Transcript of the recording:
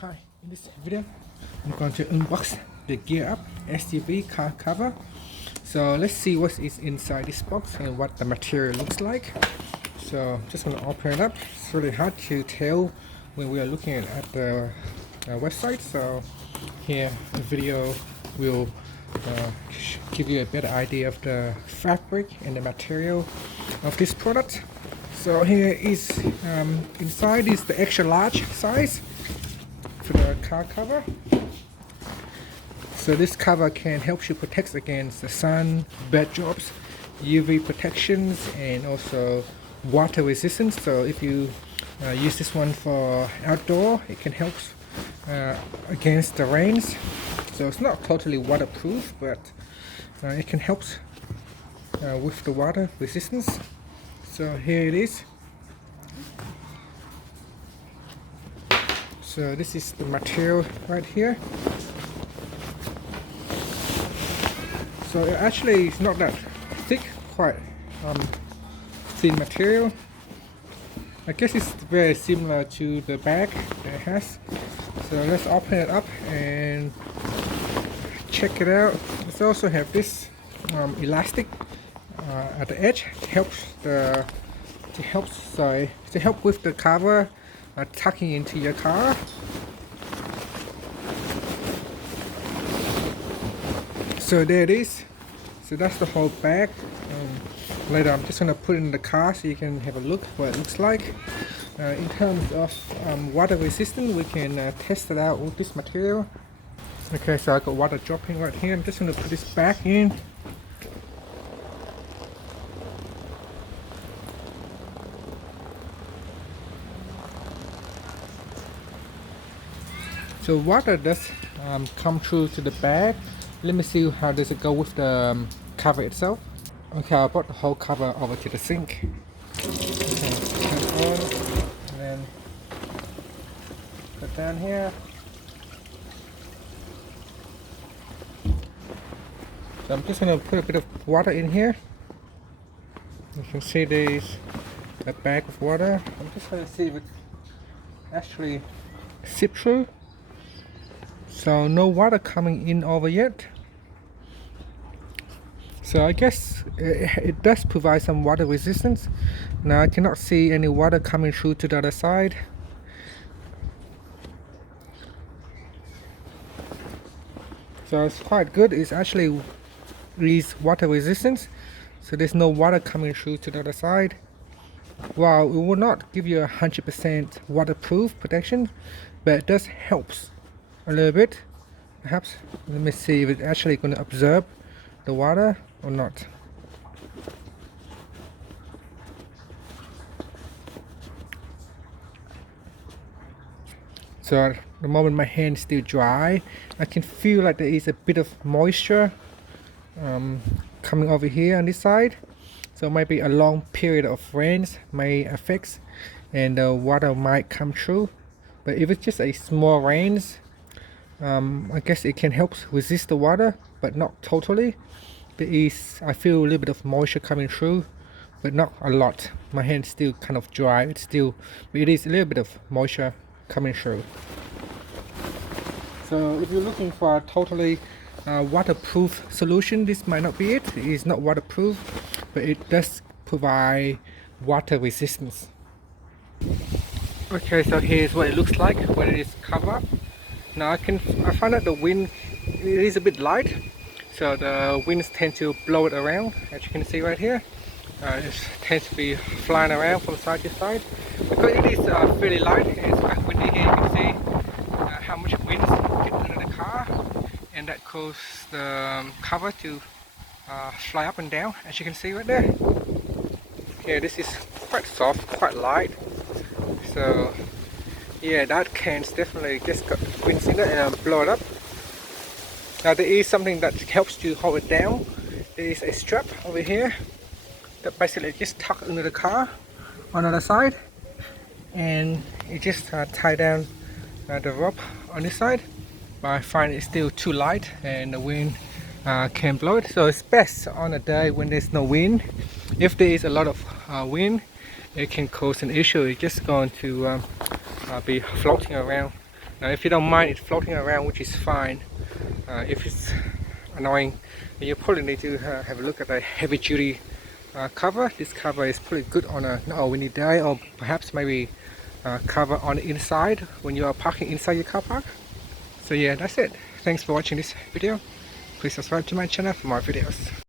Hi, in this video I'm going to unbox the Gearup SUV car cover. So let's see what is inside this box and what the material looks like. So just going to open it up. It's really hard to tell when we are looking at the website. So here the video will give you a better idea of the fabric and the material of this product. So here is inside is the extra large size for the car cover. So this cover can help you protect against the sun, bad drops, UV protections, and also water resistance. So if you use this one for outdoor, it can help against the rains. So it's not totally waterproof, but it can help with the water resistance. So here it is. So this is the material right here. So it actually is not that thick, quite thin material. I guess it's very similar to the bag that it has. So let's open it up and check it out. It also have this elastic at the edge to help with the cover tucking into your car. So there it is. So that's the whole bag. Later I'm just going to put it in the car so you can have a look what it looks like. In terms of water resistance, we can test it out with this material. Okay, so I got water dropping right here. I'm just going to put this back in. So water does come through to the bag. Let me see how does it go with the cover itself. Okay, I brought the whole cover over to the sink. Okay, turn on, and then put down here. So I'm just going to put a bit of water in here. You can see there's a bag of water. I'm just going to see if it actually seeps through. So no water coming in over yet. So I guess it does provide some water resistance. Now I cannot see any water coming through to the other side. So it's quite good. It's actually water resistance. So there's no water coming through to the other side. While it will not give you 100% waterproof protection, but it does helps a little bit, perhaps. Let me see if it's actually going to absorb the water or not. So at the moment my hand is still dry. I can feel like there is a bit of moisture coming over here on this side. So maybe a long period of rains may affect and the water might come through. But if it's just a small rains, I guess it can help resist the water, but not totally. I feel a little bit of moisture coming through, but not a lot. My hand's still kind of dry. But it is a little bit of moisture coming through. So if you're looking for a totally waterproof solution, this might not be it. It is not waterproof, but it does provide water resistance. Okay, so here's what it looks like when it is covered up. Now I find that the wind is a bit light, so the winds tend to blow it around. As you can see right here, it tends to be flying around from side to side. Because it is fairly light and it's quite windy here, you can see how much wind gets into the car, and that causes the cover to fly up and down, as you can see right there. Here, this is quite soft, quite light. So yeah, that can definitely just got winds in it and blow it up. Now there is something that helps to hold it down. There is a strap over here that basically just tuck into the car on the other side, and you just tie down the rope on this side. But I find it's still too light and the wind can blow it. So it's best on a day when there's no wind. If there is a lot of wind, it can cause an issue. It's just going to be floating around Now if you don't mind it floating around, which is fine, if it's annoying, then you probably need to have a look at the heavy duty cover. This cover is pretty good on a not windy day, or perhaps maybe cover on the inside when you are parking inside your car park. So yeah, that's it. Thanks for watching this video. Please subscribe to my channel for more videos.